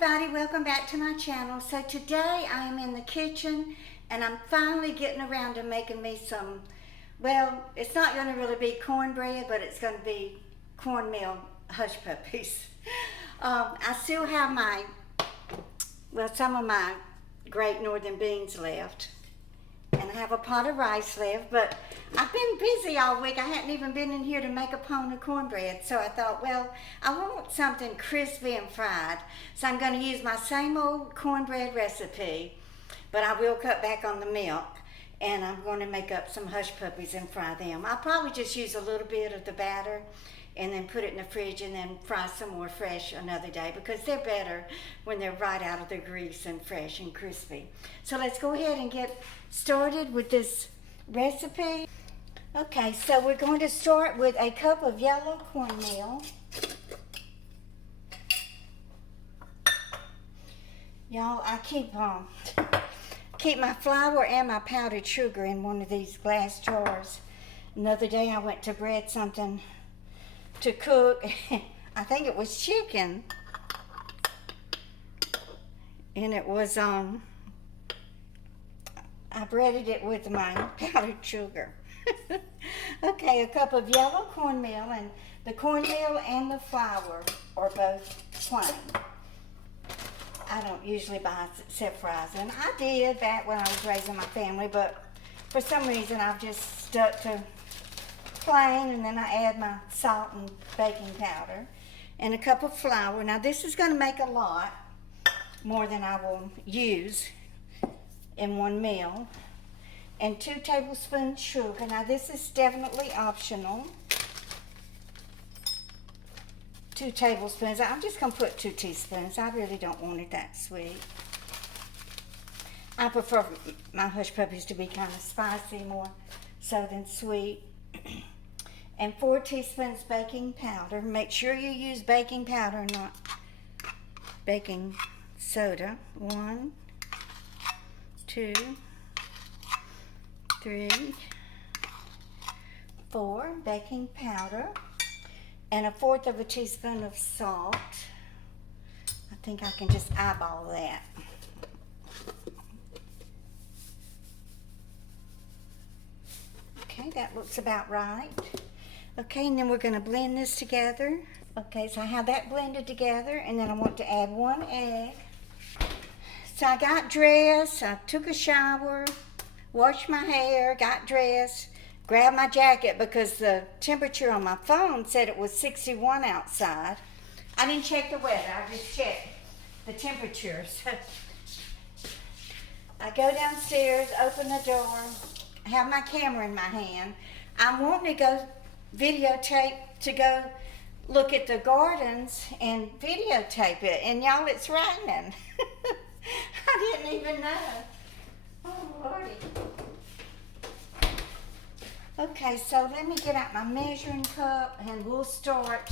everybody, welcome back to my channel. So today I am in the kitchen and I'm finally getting around to making me some, well, it's not going to really be cornbread, but it's going to be cornmeal hush puppies. I still have some of my great northern beans left, and I have a pot of rice left, but I've been busy all week. I hadn't even been in here to make a pound of cornbread, so I thought, well, I want something crispy and fried, so I'm going to use my same old cornbread recipe, but I will cut back on the milk, and I'm going to make up some hush puppies and fry them. I'll probably just use a little bit of the batter and then put it in the fridge and then fry some more fresh another day, because they're better when they're right out of the grease and fresh and crispy. So let's go ahead and get started with this recipe. Okay, so we're going to start with a cup of yellow cornmeal. Y'all, I keep my flour and my powdered sugar in one of these glass jars. Another day I went to bread something to cook. I think it was chicken, and it was I breaded it with my powdered sugar. Okay, a cup of yellow cornmeal, and the cornmeal and the flour are both plain. I don't usually buy except frozen. I did back when I was raising my family, but for some reason I've just stuck to plain, and then I add my salt and baking powder and a cup of flour. Now this is going to make a lot more than I will use in one meal, and 2 tablespoons sugar. Now this is definitely optional. 2 tablespoons. I'm just going to put 2 teaspoons. I really don't want it that sweet. I prefer my hush puppies to be kind of spicy, more so than sweet. And 4 teaspoons baking powder. Make sure you use baking powder, not baking soda. 1, 2, 3, 4 baking powder, and 1/4 of a teaspoon of salt. I think I can just eyeball that. Okay, that looks about right. Okay, and then we're going to blend this together. Okay, so I have that blended together, and then I want to add 1 egg. So I got dressed, I took a shower, washed my hair, got dressed, grabbed my jacket because the temperature on my phone said it was 61 outside. I didn't check the weather, I just checked the temperature. So I go downstairs, open the door, have my camera in my hand. I'm wanting to go go look at the gardens and videotape it, and y'all, it's raining. I didn't even know. Oh Lordy. Okay, so let me get out my measuring cup and we'll start.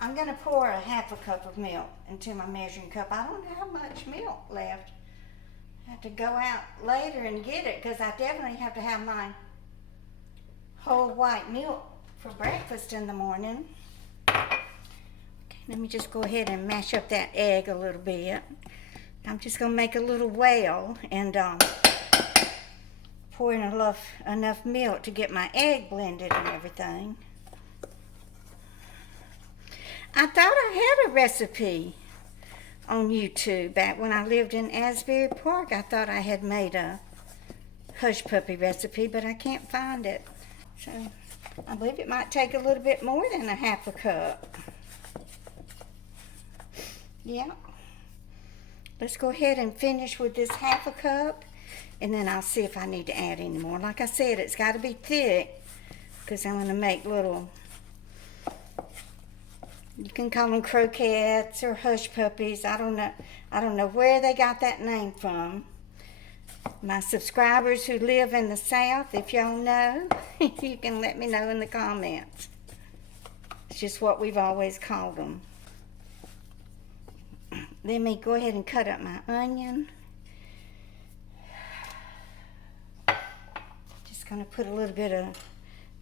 I'm going to pour 1/2 cup of milk into my measuring cup. I don't have much milk left. I have to go out later and get it, because I definitely have to have my whole white milk for breakfast in the morning. Okay, let me just go ahead and mash up that egg a little bit. I'm just going to make a little well and pour in enough milk to get my egg blended and everything. I thought I had a recipe on YouTube back when I lived in Asbury Park. I thought I had made a hush puppy recipe, but I can't find it. So I believe it might take a little bit more than 1/2 cup. Yeah. Let's go ahead and finish with this 1/2 cup, and then I'll see if I need to add any more. Like I said, it's got to be thick, because I'm going to make little, you can call them croquettes or hush puppies. I don't know where they got that name from. My subscribers who live in the South, if y'all know, you can let me know in the comments. It's just what we've always called them. Let me go ahead and cut up my onion. Just going to put a little bit of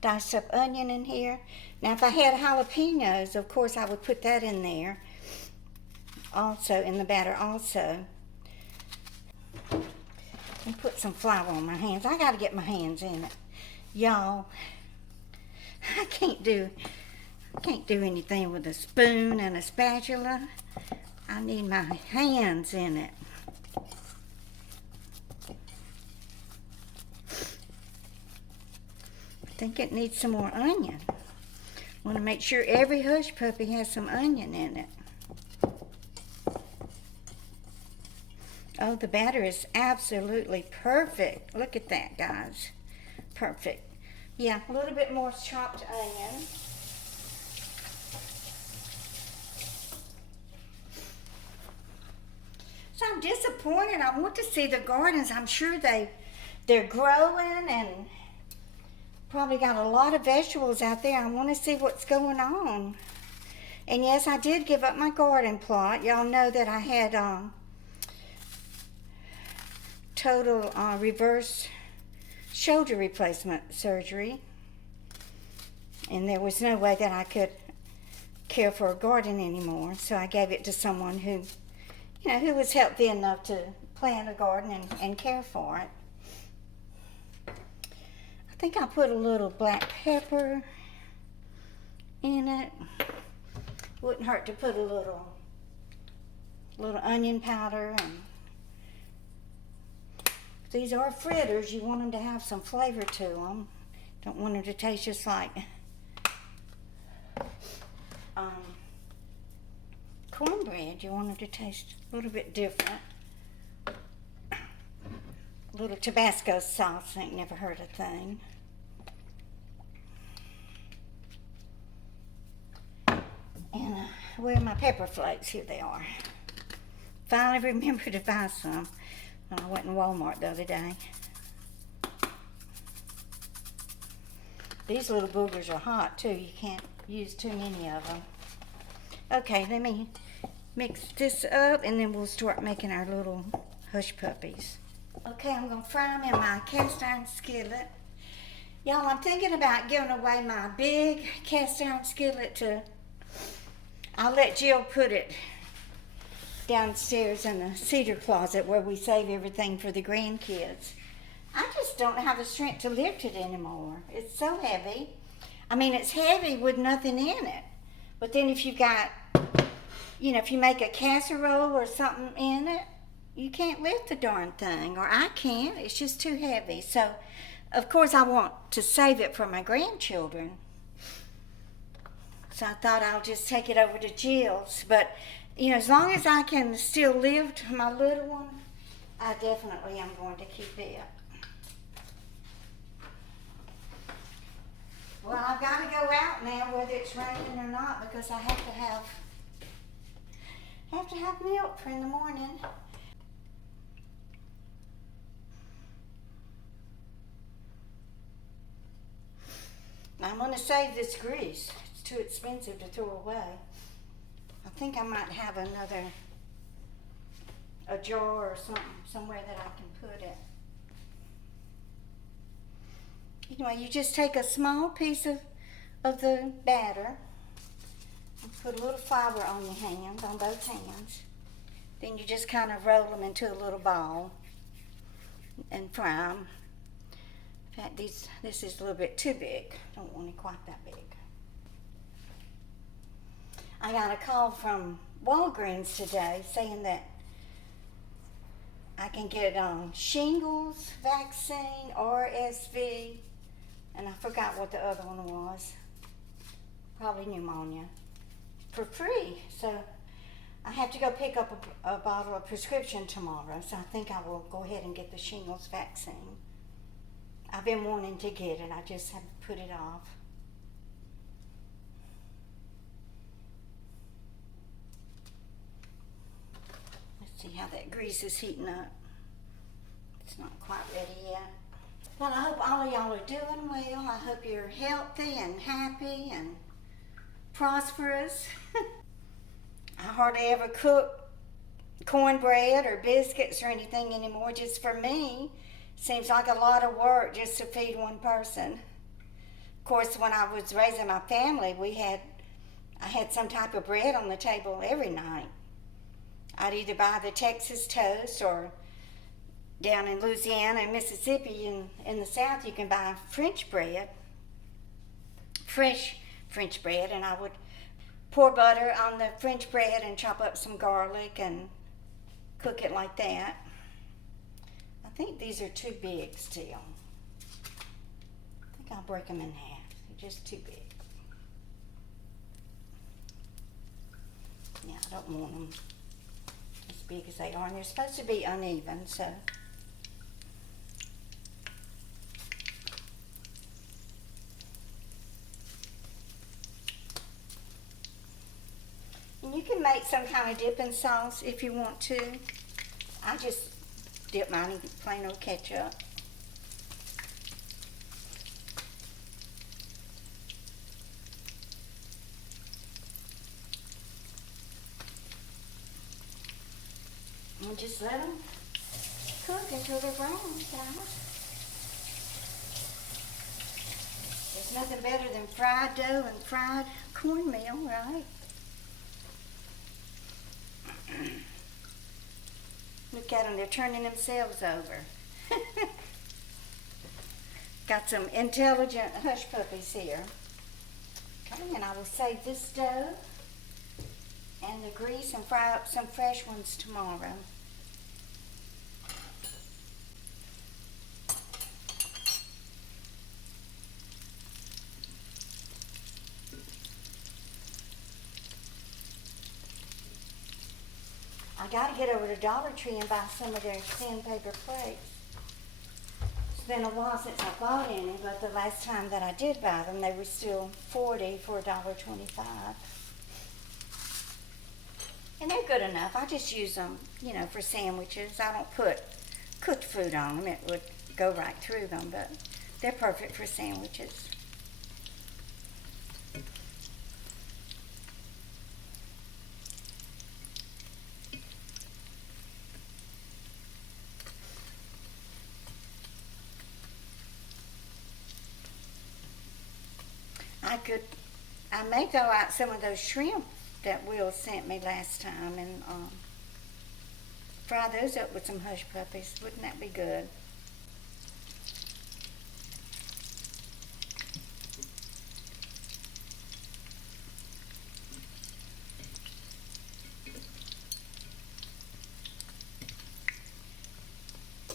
diced up onion in here. Now if I had jalapenos, of course I would put that in there. also in the batter also. And put some flour on my hands. I gotta get my hands in it. Y'all, I can't do anything with a spoon and a spatula. I need my hands in it. I think it needs some more onion. Want to make sure every hush puppy has some onion in it. Oh, the batter is absolutely perfect. Look at that, guys. Perfect. Yeah, a little bit more chopped onion. So I'm disappointed. I want to see the gardens. I'm sure they're growing and probably got a lot of vegetables out there. I want to see what's going on. And yes, I did give up my garden plot. Y'all know that I had total reverse shoulder replacement surgery, and there was no way that I could care for a garden anymore, so I gave it to someone who was healthy enough to plant a garden and care for it. I think I put a little black pepper in it. Wouldn't hurt to put a little onion powder. And these are fritters. You want them to have some flavor to them. Don't want them to taste just like cornbread. You want them to taste a little bit different. A little Tabasco sauce, ain't never hurt a thing. And where are my pepper flakes? Here they are. Finally remembered to buy some when I went in Walmart the other day. These little boogers are hot too. You can't use too many of them. Okay, let me mix this up and then we'll start making our little hush puppies. Okay, I'm gonna fry them in my cast iron skillet. Y'all, I'm thinking about giving away my big cast iron skillet to, I'll let Jill put it downstairs in the cedar closet where we save everything for the grandkids. I just don't have the strength to lift it anymore. It's so heavy. I mean, it's heavy with nothing in it. But then if you got, if you make a casserole or something in it, you can't lift the darn thing, or I can't. It's just too heavy. So, of course, I want to save it for my grandchildren. So I thought I'll just take it over to Jill's. But, as long as I can still lift my little one, I definitely am going to keep it. Well, I've got to go out now, whether it's raining or not, because I have to have milk for in the morning. I'm going to save this grease. It's too expensive to throw away. I think I might have a jar or something, somewhere that I can put it. Anyway, you just take a small piece of the batter and put a little flour on your hands, on both hands. Then you just kind of roll them into a little ball and fry them. In fact, this is a little bit too big. Don't want it quite that big. I got a call from Walgreens today saying that I can get shingles vaccine, RSV, and I forgot what the other one was. Probably pneumonia. For free. So I have to go pick up a bottle of prescription tomorrow. So I think I will go ahead and get the shingles vaccine. I've been wanting to get it. I just have put it off. Let's see how that grease is heating up. It's not quite ready yet. Well, I hope all of y'all are doing well. I hope you're healthy and happy and prosperous. I hardly ever cook cornbread or biscuits or anything anymore. Just for me, seems like a lot of work just to feed one person. Of course, when I was raising my family, I had some type of bread on the table every night. I'd either buy the Texas toast, or down in Louisiana and Mississippi in the South, you can buy French bread, fresh French bread, and I would pour butter on the French bread and chop up some garlic and cook it like that. I think these are too big still. I think I'll break them in half. They're just too big. Yeah, I don't want them as big as they are, and they're supposed to be uneven, so. And you can make some kind of dipping sauce if you want to. I just dip mine in plain old ketchup. And just let them cook until they're brown, guys. There's nothing better than fried dough and fried cornmeal, right? Look at them, they're turning themselves over. Got some intelligent hush puppies here. Okay, and I will save this dough and the grease and fry up some fresh ones tomorrow. I gotta get over to Dollar Tree and buy some of their sandpaper flakes. It's been a while since I bought any, but the last time that I did buy them, they were still $40 for $1.25. And they're good enough. I just use them, you know, for sandwiches. I don't put cooked food on them. It would go right through them, but they're perfect for sandwiches. I may throw out some of those shrimp that Will sent me last time and fry those up with some hush puppies. Wouldn't that be good?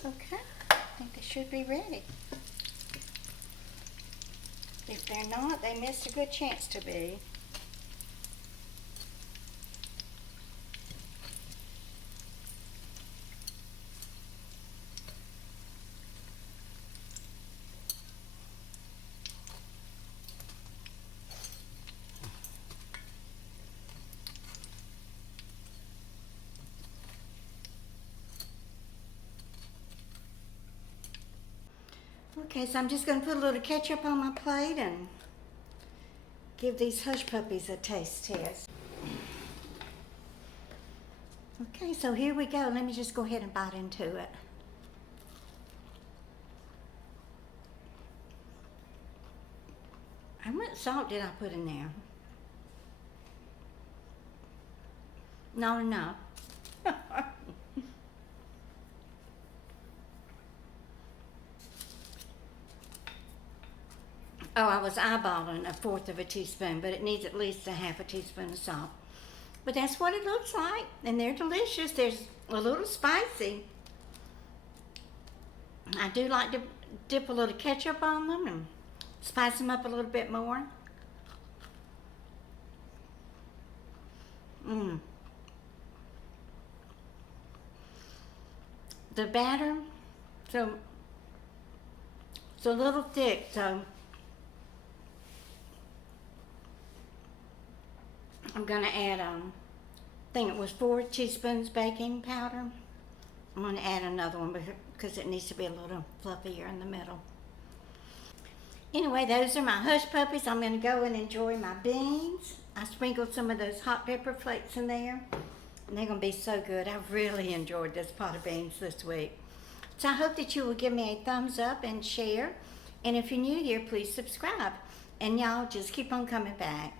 Okay, I think they should be ready. If they're not, they missed a good chance to be. Okay, so I'm just going to put a little ketchup on my plate and give these hush puppies a taste test. Okay, so here we go. Let me just go ahead and bite into it. How much salt did I put in there? Not enough. Oh, I was eyeballing 1/4 of a teaspoon, but it needs at least a 1/2 teaspoon of salt. But that's what it looks like, and they're delicious. They're a little spicy. I do like to dip a little ketchup on them and spice them up a little bit more. The batter, so it's a little thick, so I'm going to add, I think it was 4 teaspoons baking powder. I'm going to add another one because it needs to be a little fluffier in the middle. Anyway, those are my hush puppies. I'm going to go and enjoy my beans. I sprinkled some of those hot pepper flakes in there, and they're going to be so good. I've really enjoyed this pot of beans this week. So I hope that you will give me a thumbs up and share. And if you're new here, please subscribe. And y'all just keep on coming back.